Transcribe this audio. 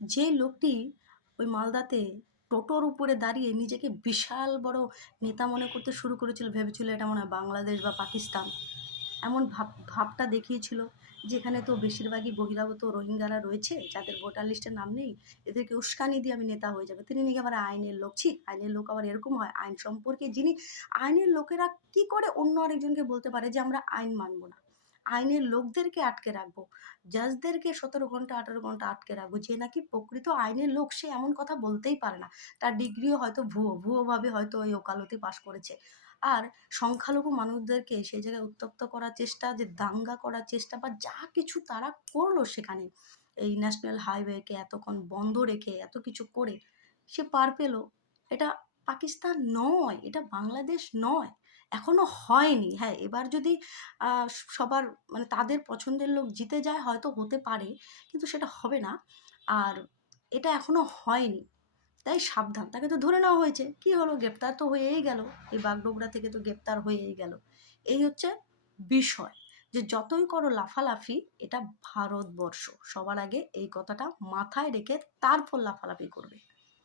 যে লোকটি ওই মালদাতে টোটোর উপরে দাঁড়িয়ে নিজেকে বিশাল বড় নেতা মনে করতে শুরু করেছিল, ভেবেছিল এটা মনে হয় বাংলাদেশ বা পাকিস্তান, এমন ভাবটা দেখিয়েছিল। যেখানে তো বেশিরভাগই বহিরাগত রোহিঙ্গারা রয়েছে, যাদের ভোটার লিস্টে নাম নেই, এদেরকে উস্কানি দিয়ে আমি নেতা হয়ে যাবে। তিনি নাকি আবার আইনের লোক। ছি, আইনের লোক আবার এরকম হয়? আইন সম্পর্কে যিনি, আইনের লোকেরা কি করে অন্য আরেকজনকে বলতে পারে যে আমরা আইন মানব না? আইনের লোকদেরকে আটকে রাখবো, জাজদেরকে 17 ঘন্টা 18 ঘন্টা আটকে রাখবো, যে নাকি প্রকৃত আইনের লোক, সে এমন কথা বলতেই পারে না। তার ডিগ্রিও হয়তো ভুয়োভাবে হয়তো ওই ওকালতি পাশ করেছে। আর সংখ্যালঘু মানুষদেরকে সেই জায়গায় উত্তপ্ত করার চেষ্টা, যে দাঙ্গা করার চেষ্টা বা যা কিছু তারা করলো সেখানে, এই ন্যাশনাল হাইওয়েকে এতক্ষণ বন্ধ রেখে এত কিছু করে সে পার পেল। এটা পাকিস্তান নয়, এটা বাংলাদেশ নয়, এখনো হয়নি। হ্যাঁ, এবার যদি সবার মানে তাদের পছন্দের লোক জিতে যায় হয়তো হতে পারে, কিন্তু সেটা হবে না। আর এটা এখনো হয়নি, তাই সাবধান। তাকে তো ধরে নেওয়া হয়েছে, কি হলো, গ্রেপ্তার তো হয়েই গেল, এই বাগডোগরা থেকে তো গ্রেপ্তার হয়েই গেল। এই হচ্ছে বিষয়, যে যতই করো লাফালাফি, এটা ভারতবর্ষ, সবার আগে এই কথাটা মাথায় রেখে তারপর লাফালাফি করবে।